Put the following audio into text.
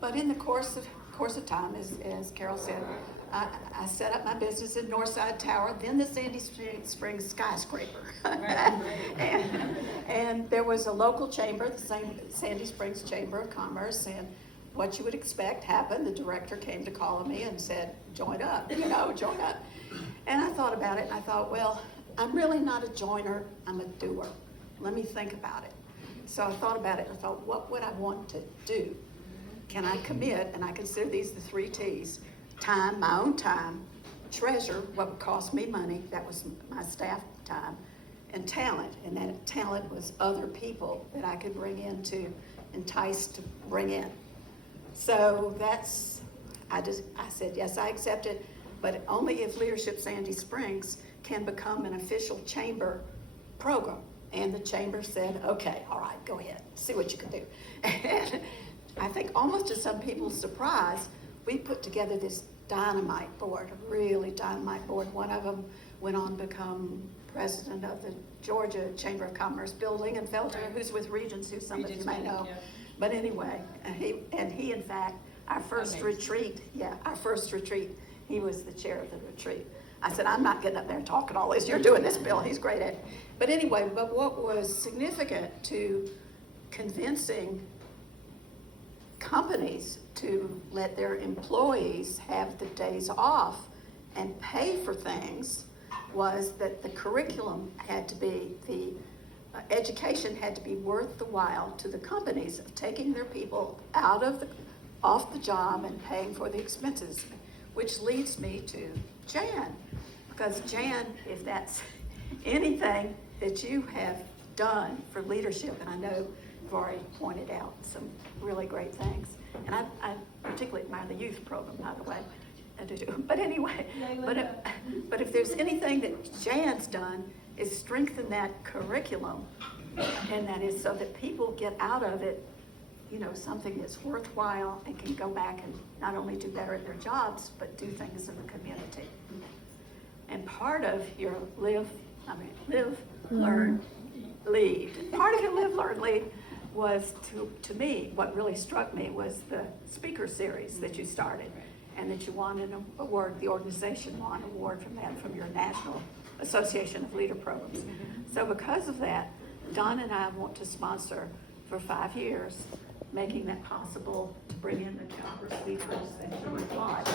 But in the course of time, as Carol said, I set up my business in Northside Tower, then the Sandy Springs skyscraper. And there was a local chamber, the same Sandy Springs Chamber of Commerce, and what you would expect happened. The director came to call me and said, join up, join up. And I thought about it, and I thought, well, I'm really not a joiner, I'm a doer. Let me think about it. So I thought about it, and I thought, what would I want to do? Can I commit, and I consider these the 3 T's, time, my own time, treasure, what would cost me money, that was my staff time, and talent, and that talent was other people that I could bring in to entice to bring in. So I said, yes, I accept it, but only if Leadership Sandy Springs can become an official chamber program. And the chamber said, okay, all right, go ahead, see what you can do. And I think almost to some people's surprise, we put together this dynamite board, a really dynamite board. One of them went on to become president of the Georgia Chamber of Commerce, Bill Lingenfelter, who's with Regents, who some of you may know. Yeah. But anyway, he in fact, our first retreat, he was the chair of the retreat. I said, I'm not getting up there and talking all this. You're doing this, Bill. He's great at it. But anyway, but what was significant to convincing companies to let their employees have the days off and pay for things was that the curriculum had to be, the education had to be worth the while to the companies of taking their people off the job and paying for the expenses, which leads me to Jan. Because Jan, if that's anything that you have done for leadership, and I know you've already pointed out some really great things, and I particularly admire the youth program, by the way. I do too. But anyway, but if there's anything that Jan's done is strengthen that curriculum, and that is so that people get out of it, something that's worthwhile and can go back and not only do better at their jobs, but do things in the community. And part of your live, learn, lead. Part of your live, learn, lead was to me, what really struck me was the speaker series that you started, and that you won an award, the organization won an award from your National Association of Leader Programs. So because of that, Don and I want to sponsor for 5 years, making that possible to bring in the caliber speakers that you would want.